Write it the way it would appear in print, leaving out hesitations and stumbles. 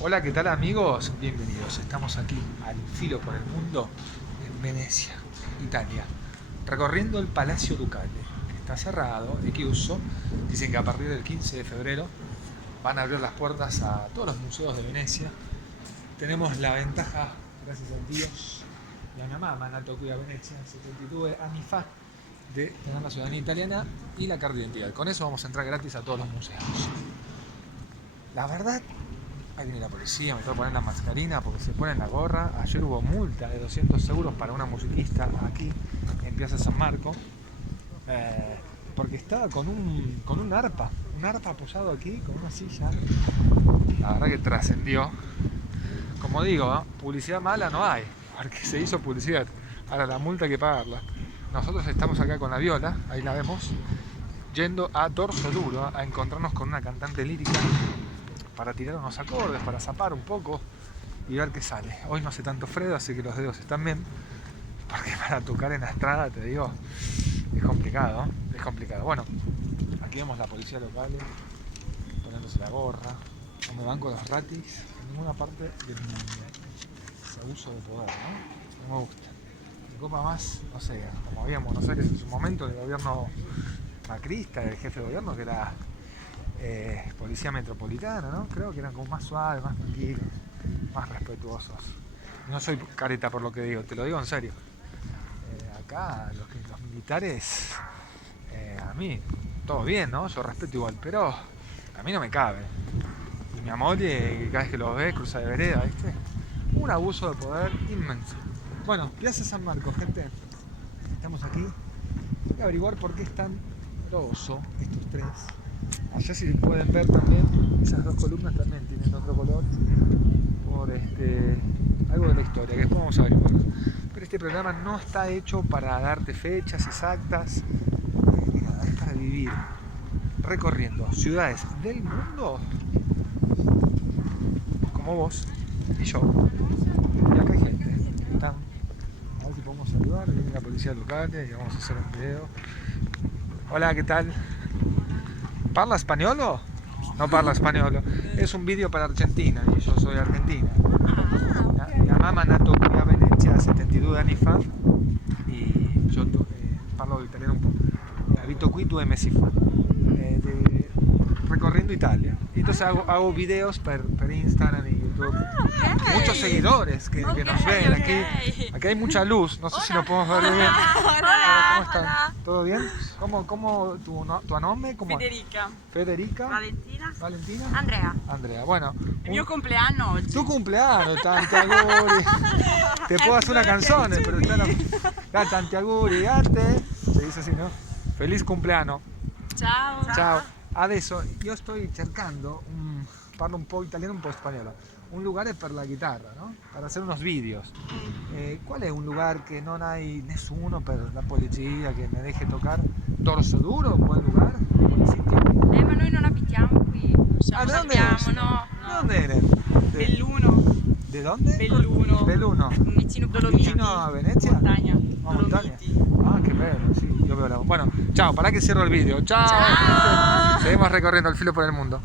Hola, ¿qué tal amigos? Bienvenidos. Estamos aquí al filo por el mundo en Venecia, Italia, recorriendo el Palacio Ducale, que está cerrado, de chiuso. Dicen que a partir del 15 de febrero van a abrir las puertas a todos los museos de Venecia. Tenemos la ventaja, gracias a Dios, la mia mamma nato qui a Venezia, 72 anni fa, de tener la ciudadanía italiana y la carta de identidad. Con eso vamos a entrar gratis a todos los museos. La verdad, ahí viene la policía, me tengo que poner la mascarina porque se ponen la gorra. Ayer hubo multa de 200 euros para una musiquista aquí en Piazza San Marco, porque estaba con un arpa apoyado aquí, con una silla. La verdad que trascendió. Como digo, publicidad mala no hay, porque se hizo publicidad. Ahora la multa hay que pagarla. Nosotros estamos acá con la viola, ahí la vemos, yendo a Dorso Duro a encontrarnos con una cantante lírica para tirar unos acordes, para zapar un poco y ver qué sale. Hoy no hace tanto frío, así que los dedos están bien, porque para tocar en la estrada, te digo, es complicado, es complicado. Bueno, aquí vemos la policía local poniéndose la gorra. No me banco los ratis en ninguna parte de ese abuso de poder, ¿no? No me gusta. Me copa más, no sé, como había en Buenos Aires en su momento, el gobierno macrista, el jefe de gobierno, que era policía metropolitana, ¿no? Creo que eran como más suaves, más tranquilos, más respetuosos. No soy careta por lo que digo, te lo digo en serio. Acá los militares, a mí, todo bien, ¿no? Yo respeto igual, pero a mí no me cabe. Y mi amor, que cada vez que los ves, cruza de vereda, ¿viste? Un abuso de poder inmenso. Bueno, Piazza San Marco, gente. Estamos aquí. Hay que averiguar por qué están roso estos tres. Allá, si pueden ver también, esas dos columnas también tienen otro color por algo de la historia que después vamos a averiguar. Pero este programa no está hecho para darte fechas exactas ni nada, es para vivir recorriendo ciudades del mundo como vos y yo. Y acá hay gente que están, a ver si podemos saludar. Viene la policía local y vamos a hacer un video. Hola, ¿qué tal? ¿Parla spagnolo? No parla spagnolo. Es un video para Argentina y yo soy argentina. Mia mamma nato qui a Venezia 72 anni fa y yo parlo italiano un po'. Abito qui 2 mesi fa. Recorriendo Italia. Y entonces hago videos per Instagram y YouTube. Okay. Muchos seguidores que nos ven. Aquí hay mucha luz, no sé si nos podemos ver bien. Hola. ¿Cómo están? ¿Todo bien? ¿Cómo tu nombre? Federica. Federica. Valentina. Valentina. Andrea. Bueno. Il mio compleanno oggi. Tu cumpleaños, tanti auguri. Te puedo hacer una canción, pero tanti auguri a te. Se dice así, ¿no? Feliz cumpleaños. Ciao. Ciao. Adesso io sto cercando, parlo un po' italiano, un po' spagnolo, un lugar per la chitarra, no? Per hacer unos videos. Qual è un lugar che non hai nessuno per la polizia che mi deje tocar? Dorso Duro, un buon lugar? Ma noi non abitiamo qui. Non siamo, abbiamo, no. ¿Dónde eres? Belluno. ¿De dónde? Belluno. Belluno. Vicino Dolomiti. Vicino a Venezia? Montagna. Ah, montagna. Dolomiti. Ah, qué bello, sí, yo veo la... Bueno, chao, para que cierro el vídeo. Chao. Ciao. Seguimos recorriendo el filo por el mundo.